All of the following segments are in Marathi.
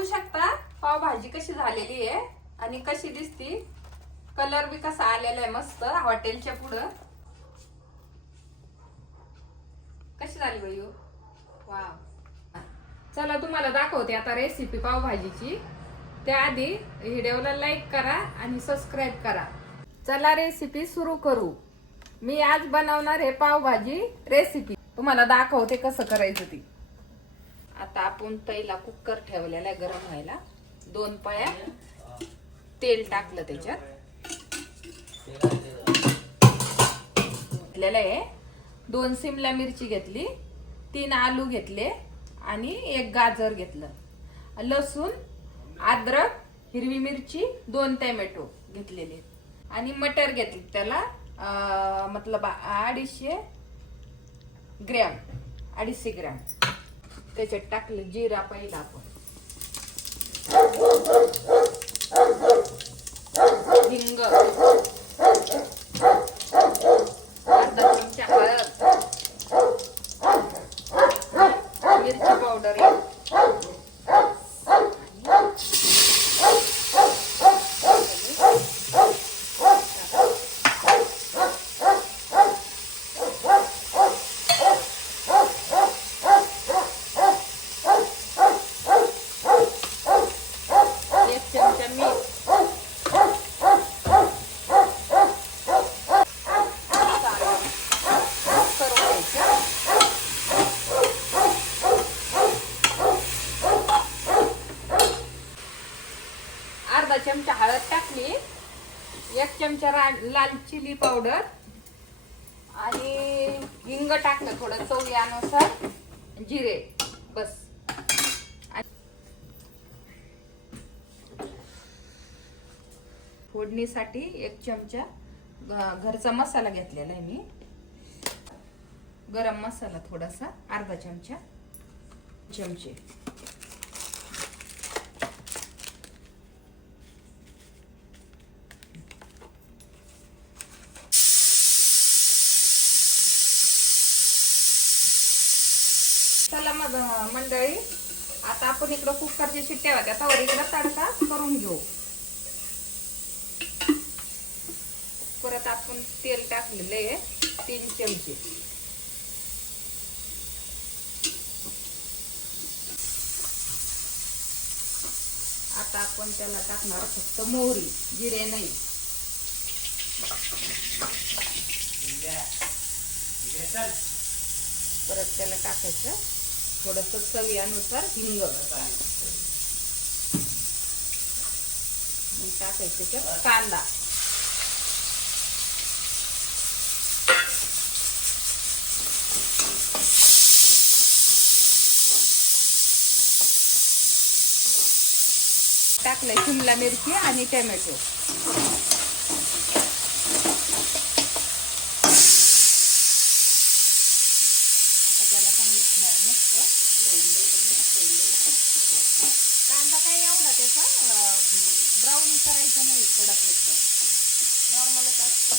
बघू शकता पावभाजी कशी झालेली आहे आणि कशी दिसती. कलर बी कसा आलेला आहे मस्त हॉटेलच्या पुढं. कशी झाली बाई? वाव. चला तुम्हाला दाखवते आता रेसिपी पावभाजीची. त्याआधी व्हिडिओला लाईक करा आणि सबस्क्राईब करा. चला रेसिपी सुरू करू. मी आज बनवणार आहे पावभाजी रेसिपी. तुम्हाला दाखवते कसं करायचं ती. आता आपण तैला कुकर ठेवलेला आहे गरम व्हायला. 2 पळ्या तेल टाकलं त्याच्यात. घेतलेलं आहे. 2 शिमला मिरची घेतली, 3 आलू घेतले आणि 1 गाजर घेतलं. लसूण, अद्रक, हिरवी मिरची, 2 टोमॅटो घेतलेले आणि मटर घेतली. त्याला मतलब 250 ग्रॅम. त्याच्यात टाकलं जिरा पहिला आपण, हिंग, अर्धा चमचा हळद, मिरची पावडर, अर्धा चमचा हळद टाकली, 1 चमचा लाल चिली पावडर आणि हिंग टाकलं थोडं चवीनुसार, जिरे बस. फोडणीसाठी 1 चमचा घरचा मसाला घेतलेला आहे मी. गरम मसाला थोडासा अर्धा चमचे. चला मग मंडळी, आता आपण इकडं कुकरची शिट्ट्या होत्या त्यावर इकडं तडका करून घेऊ. परत आपण तेल टाकलेलं आहे 3 चमचे. आता आपण त्याला टाकणार फक्त मोहरी, जिरे नाही. परत त्याला टाकायचं थोडस चवीनुसार हिंग. टाकायचं त्याच्यात कांदा. टाकलंय शिमला मिरची आणि टोमॅटो. आता त्याला चांगलं मस्त कांदा काय एवढा त्याचा ब्राऊन करायचा नाही, कडक एकदम नॉर्मलच असतो.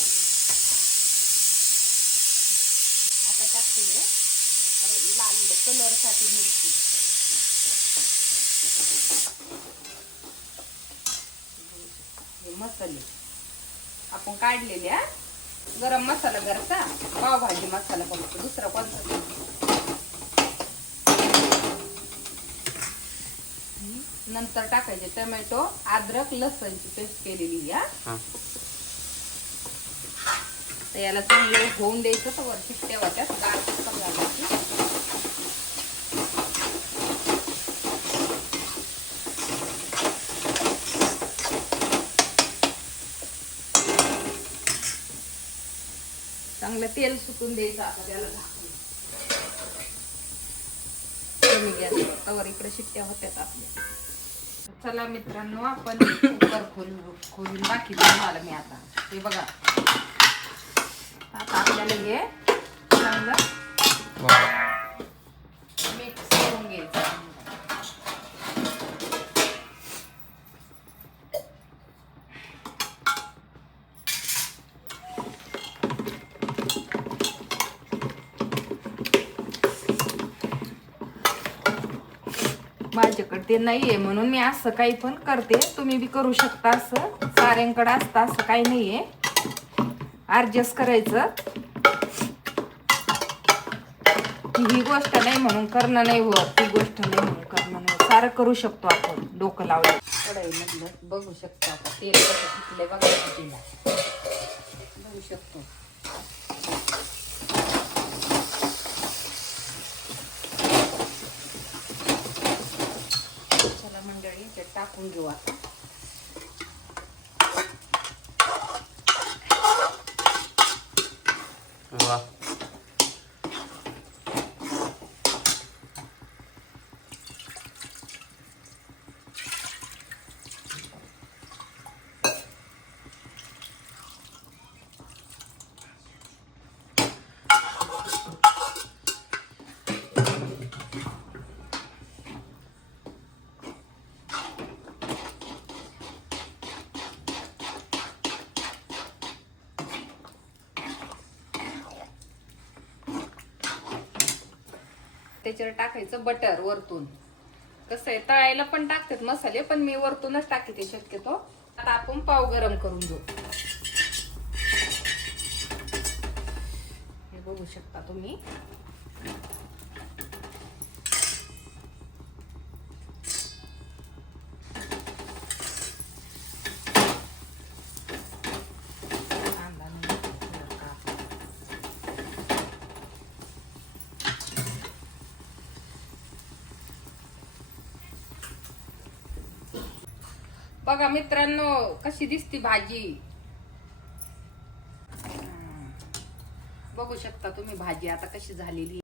आता टाकते लाल कलर साठी मिरची. मसाले आपण काढलेल्या गरम मसाला घरचा, पावभाजी मसाला फक्त, दुसरा कोणता. नंतर टाकायचे टोमॅटो, अद्रक, लसणची पेस्ट केलेली या. तर याला चांगलं होऊन द्यायचं. तर वर शिट्ट्या वाट्यात गार घालायची. चांगलं तेल सुटून द्यायचं. आता त्याला कमी गॅस तवर इकडे शिट्ट्या होत्यात आपल्या. चला मित्रांनो, आपण कुकर खोलून बाकी बनवायला मी आता. हे बघा, आता आपल्याला हे चांगलं मिक्स करून घ्यायचं. माझ्याकडे ते नाहीये म्हणून मी असं काही पण करते. तुम्ही बी करू शकता. असं साऱ्यांकडे असतं असं काही नाहीये. ऍडजस्ट करायचं. ही गोष्ट नाही म्हणून करणं नाही होत, ती गोष्ट नाही म्हणून करणं नाही होत. सारं करू शकतो आपण डोकं लावलं. कढईमधलं बघू शकतो आता तेल कसं सुटलंय बघा. तिला बघू शकतो. चला मंडळी ते टाकून घेऊ आता. वा त्याच्यावर टाकायचं बटर वरतून. कसं आहे तळायला पण टाकतात मसाले, पण मी वरतूनच टाकते शक्यतो. आता आपण पाव गरम करून घेऊ. हे बघू शकता तुम्ही. बघा मित्रांनो कशी दिसती भाजी. बघू शकता तुम्ही भाजी आता कशी झालेली